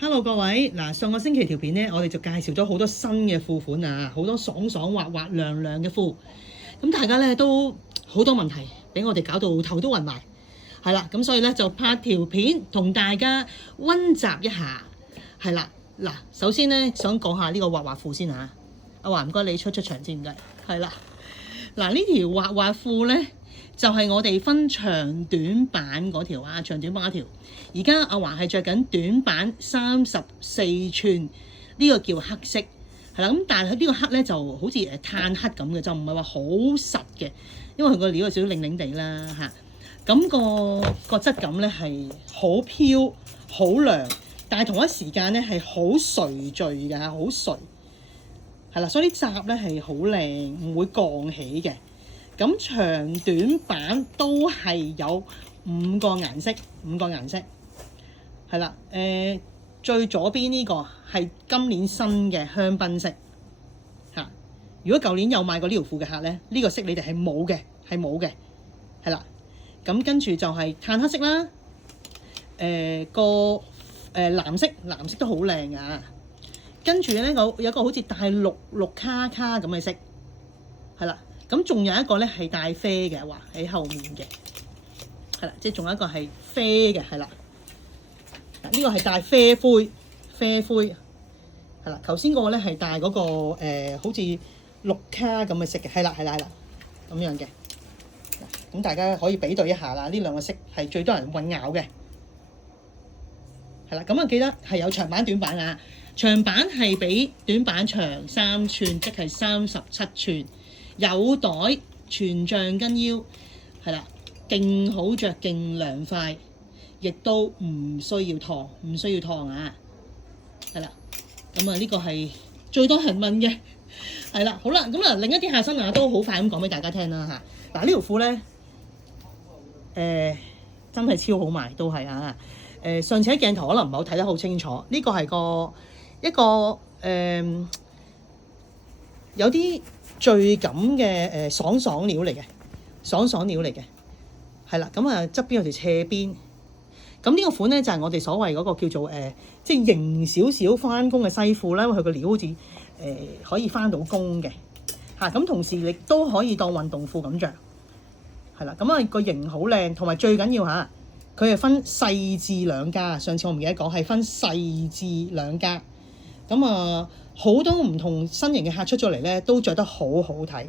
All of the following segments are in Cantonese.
Hello 各位，上個星期條片呢，我哋就介紹咗好多新嘅褲款啊，好多爽爽滑滑亮亮嘅褲。咁大家咧都好多問題，俾我哋搞到頭都暈埋。係啦，咁所以咧就拍條片同大家溫習一下。係啦，首先咧想講下呢個滑滑褲先嚇。阿華唔該你出場先唔該。係啦，呢條滑滑褲咧就係我哋分長短版嗰條啊，長短版嗰條。而家阿華係着緊短版34寸，呢個叫黑色，係啦。咁但係呢個黑咧就好似炭黑咁嘅，就唔係話好實嘅，因為佢個料有少少擰擰地啦嚇。咁個質感咧係好飄好涼，但係同一時間咧係好垂墜嘅嚇，好垂係啦。所以啲褶咧係好靚，唔會降起嘅。咁長短版都係有5個顏色，係啦。最左邊呢個係今年新嘅香檳色嚇。如果舊年有買過呢條褲嘅客咧，呢個色你哋係冇嘅，係啦。咁跟住就係炭黑色啦，藍色都好靚啊。跟住咧有一個好似帶綠卡卡咁嘅色，係啦。咁仲有一個咧係帶啡嘅，話喺後面嘅，係啦，即係仲有一個係啡嘅，係啦。呢個係帶啡灰，係啦。頭先嗰個咧係帶嗰個好似綠卡咁嘅色嘅，係啦，咁樣嘅。咁大家可以比對一下啦，呢兩個色係最多人混淆嘅，係啦。咁啊記得係有長版短版啊，長版係比短版長3寸，即係37寸，有袋全橡筋腰，係啦，勁好着，勁涼快，亦都唔需要燙啊，係啦。咁啊呢個係最多人問嘅，係啦。好啦，咁另一啲下身啊都好快咁講俾大家聽啦嚇。呢條褲咧真係超好賣，都係啊。上次喺鏡頭可能唔係好睇得好清楚，呢個係一個有啲墜感嘅爽爽料嚟嘅，係啦。咁啊側邊有條斜邊，咁呢個款咧就係我哋所謂嗰個叫做即係型少少翻工嘅西褲啦，因為佢個料好似可以翻到工嘅嚇，咁同時亦都可以當運動褲咁着，係啦。咁啊個型好靚，同埋最緊要嚇，佢係分細至兩家。上次我唔記得講係分細至兩家。咁啊好多唔同身形嘅客出咗嚟咧，都着得好好睇，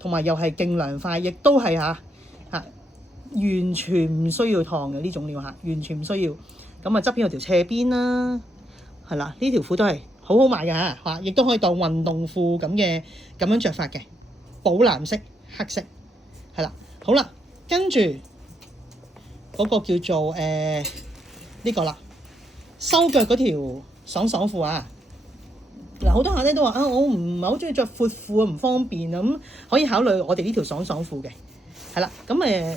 同埋又係勁涼快，亦都係完全唔需要燙嘅呢種料嚇，完全唔需要。咁啊側邊有條斜邊啦，係啦。呢條褲都係好好賣嘅嚇，亦都可以當運動褲咁樣着法嘅，寶藍色、黑色，係啦。好啦，跟住嗰個叫做呢個啦，收腳嗰條爽爽褲啊。好多客咧都話我唔係好中意着闊褲啊，唔方便啊。咁可以考慮我哋呢條爽爽褲嘅，係啦。咁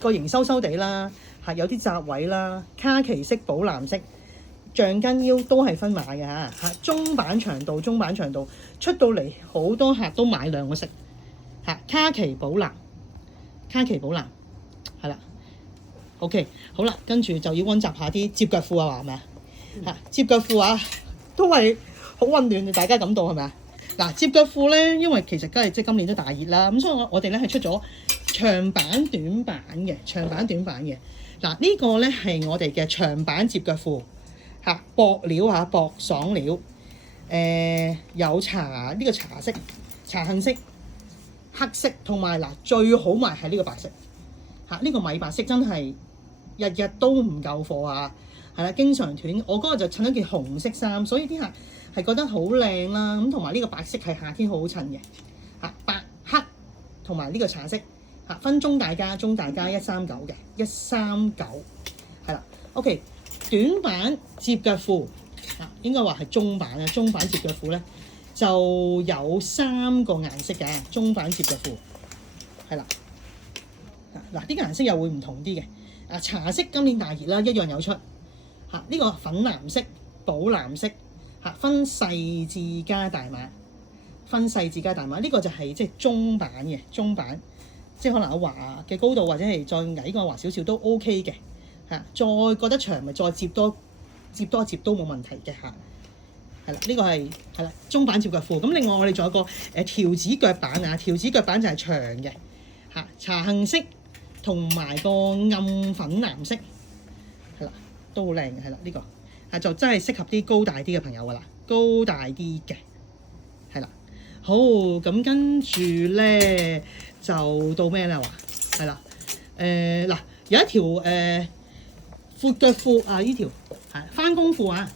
個型收收地啦，有啲窄位啦，卡其色、寶藍色，橡筋腰都係分碼嘅嚇。中版長度出到嚟好多客都買兩個色嚇，卡其寶藍，係啦。OK， 好啦，跟住就要溫習下啲摺腳褲啊，係咪啊？摺腳褲啊，都係好混亂嘅，大家感到係咪啊？摺腳褲咧，因為其實梗係即係今年都大熱啦，咁所以我哋咧係出咗長版短版嘅。呢個咧係我哋嘅長版摺腳褲嚇，薄料嚇，薄爽料，有呢個茶色、茶杏色、黑色，同埋最好賣係呢個白色嚇。呢個米白色真係日日都唔夠貨啊，係啦，經常斷。我嗰日就襯咗件紅色衫，所以啲客係覺得好靚啦。咁同埋呢個白色係夏天好好襯嘅嚇，白黑同埋呢個茶色嚇，分中大家139嘅139，係啦。OK， 短版摺腳褲應該話係中版啊。中版摺腳褲咧就有3個顏色嘅，中版摺腳褲係啦。啲顏色又會唔同啲嘅。茶色今年大熱啦，一樣有出嚇。呢個粉藍色、寶藍色嚇，分細至加大碼，呢個就係即係中版嘅，即係可能阿華嘅高度或者係再矮過華少少都 OK 嘅嚇。再覺得長咪再摺多摺多摺都冇問題嘅嚇。係啦，呢個係啦中版摺腳褲。咁另外我哋仲有個條子腳板啊，條子腳板就係長嘅嚇，茶杏色同埋個暗粉藍色係啦，都好靚嘅係啦，呢個係就真係適合啲高大啲嘅朋友㗎啦，高大啲嘅係啦。好，咁跟住咧就到咩咧話係啦，嗱有一條闊腳褲啊，呢條係返工褲啊。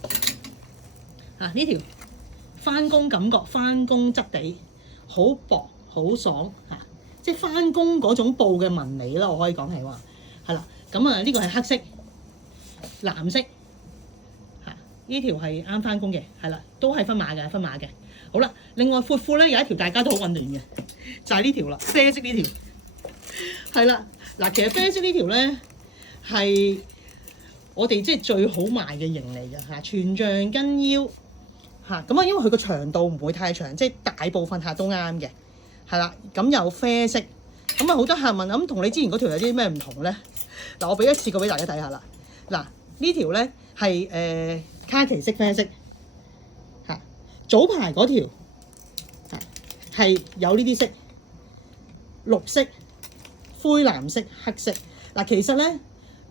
呢條返工感覺，返工質地好薄好爽嚇，即係返工嗰種布嘅紋理啦，我可以講係話係啦。咁啊呢個係黑色、藍色嚇，呢條係啱返工嘅，係啦，都係分碼嘅，分碼嘅。好啦，另外闊褲咧有一條大家都好混亂嘅，就係呢條啦，啡色呢條係啦。嗱，其實啡色呢條咧係我哋即係最好賣嘅型嚟嘅嚇，全橡筋腰。咁啊，因為佢個長度唔會太長，即係大部分客都啱嘅，係啦。咁有啡色，咁啊好多客問咁同你之前嗰條有啲咩唔同咧？嗱，我俾一次過俾大家睇下啦。嗱，呢條咧係卡其色啡色，早排嗰條係有呢啲色，綠色、灰藍色、黑色。嗱，其實咧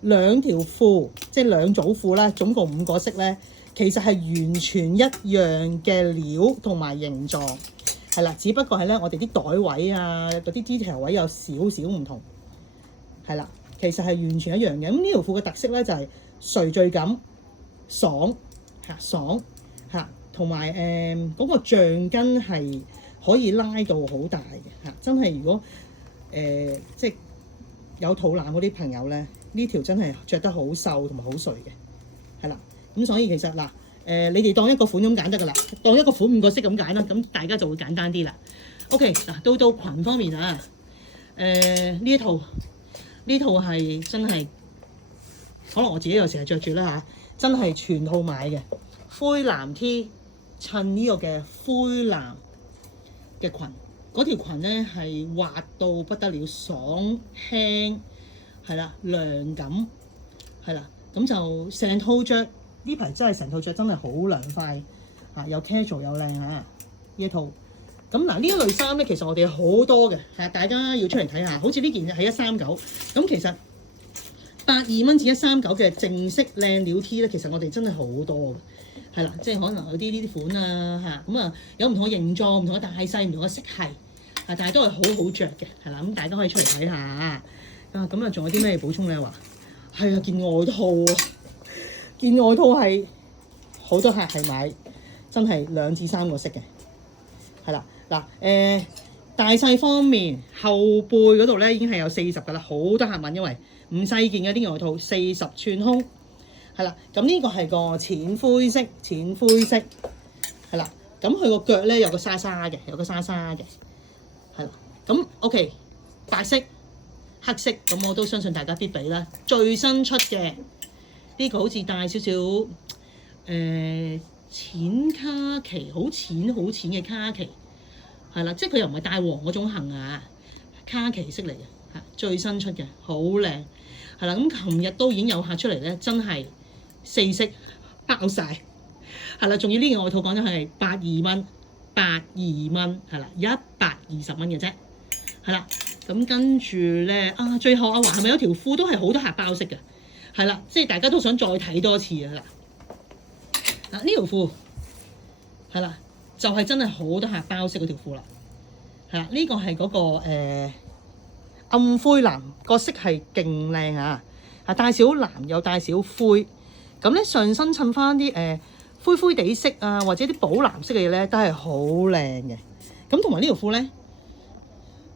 兩條褲即係兩組褲啦，總共5個色咧。其實係完全一樣嘅料同埋形狀，係啦，只不過係咧我哋啲袋位啊，嗰啲 detail 位有少少唔同，係啦，其實係完全一樣嘅。咁呢條褲嘅特色咧就係垂墜感、爽同埋嗰個橡筋係可以拉到好大嘅嚇，真係如果即係有肚腩嗰啲朋友咧，呢條真係着得好瘦同埋好垂嘅，係啦。咁所以其實嗱，你哋當一個款咁揀得㗎啦，當一個款5個色咁揀啦，咁大家就會簡單啲啦。OK，嗱到裙方面啊，呢一套係真係可能我自己有時係着住啦嚇，真係全套買嘅灰藍 T， 襯呢個嘅灰藍嘅裙，嗰條裙咧係滑到不得了，爽輕係啦，涼感係啦，咁就成套着。呢排真係成套着真係好涼快嚇，又 casual 又靚嚇呢一套。咁嗱呢一類衫咧，其實我哋好多嘅嚇，大家要出嚟睇下。好似呢件係139，咁其實82蚊至139嘅正式靚料 T 咧，其實我哋真係好多嘅，係啦，即係可能有啲呢啲款啊嚇，咁啊有唔同嘅形狀、唔同嘅大細、唔同嘅色系啊，但係都係好好着嘅，係啦，咁大家可以出嚟睇下啊。咁啊，仲有啲咩補充咧？話係啊，件外套啊。件外套係好多客係買，真係2至3個色嘅，係啦嗱大細方面後背嗰度咧已經係有40㗎啦，好多客問，因為唔細件嘅啲外套40寸胸，係啦，咁呢個係個淺灰色，係啦，咁佢個腳咧有個沙沙嘅，係啦，咁 OK 白色、黑色，咁我都相信大家必備啦，最新出嘅。呢個好似帶少少淺卡其，好淺嘅卡其，係啦，即係佢又唔係帶黃嗰種杏啊，卡其色嚟嘅嚇，最新出嘅，好靚，係啦。咁琴日都已經有客出嚟咧，真係4色包晒，係啦。仲要呢件外套講咗係82蚊，係啦，120蚊嘅啫，係啦。咁跟住咧最後阿華係咪有條褲都係好多客包色嘅？係啦，即係大家都想再睇多次啊！嗱呢條褲係啦，就係真係好多客包色嗰條褲啦。係啦，呢個係嗰個暗灰藍，個色係勁靚啊！帶少藍又帶少灰，咁咧上身襯翻啲灰灰地色啊，或者啲寶藍色嘅嘢咧，都係好靚嘅。咁同埋呢條褲咧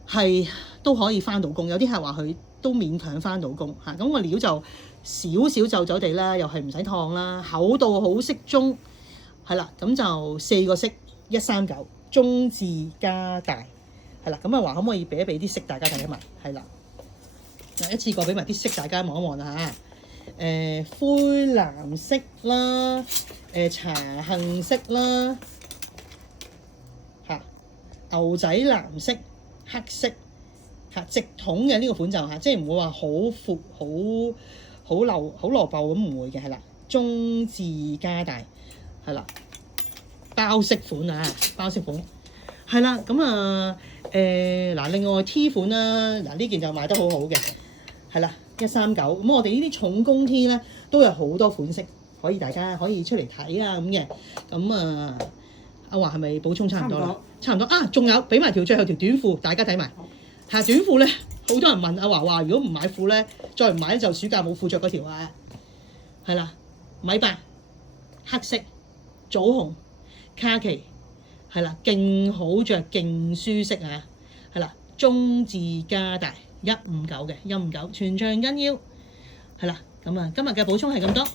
係都可以翻到工，有啲客話佢都勉強翻到工嚇。咁個料就少少皺皺地啦，又係唔使燙啦，厚度好適中，係啦，咁就4個色139，中至加大，係啦，咁啊話可唔可以俾一俾啲色大家睇一埋？係啦，嗱一次過俾埋啲色大家望一望啦嚇，灰藍色啦，茶杏色啦，嚇牛仔藍色、黑色嚇直筒嘅呢個款就嚇，即係唔會話好闊好蘿蔔咁，唔會嘅，係啦，中字加大，係啦，包式款啊，包式款，係啦，咁啊嗱，另外 T 款啦，嗱呢件就賣得好好嘅，係啦，139，咁我哋呢啲重工 T 咧都有好多款式，大家可以出嚟睇啊咁嘅，咁啊阿華係咪補充差唔多啦？差唔多啊，仲有俾埋最後條短褲，大家睇埋嚇短褲咧，好多人問阿華話，如果唔買褲咧，再唔買就暑假冇褲着嗰條啊，係啦，1.8米，黑色、棗紅、卡其，係啦，勁好着，勁舒適啊，係啦，中字加大159嘅159，全場跟腰，係啦，咁啊今日嘅補充係咁多。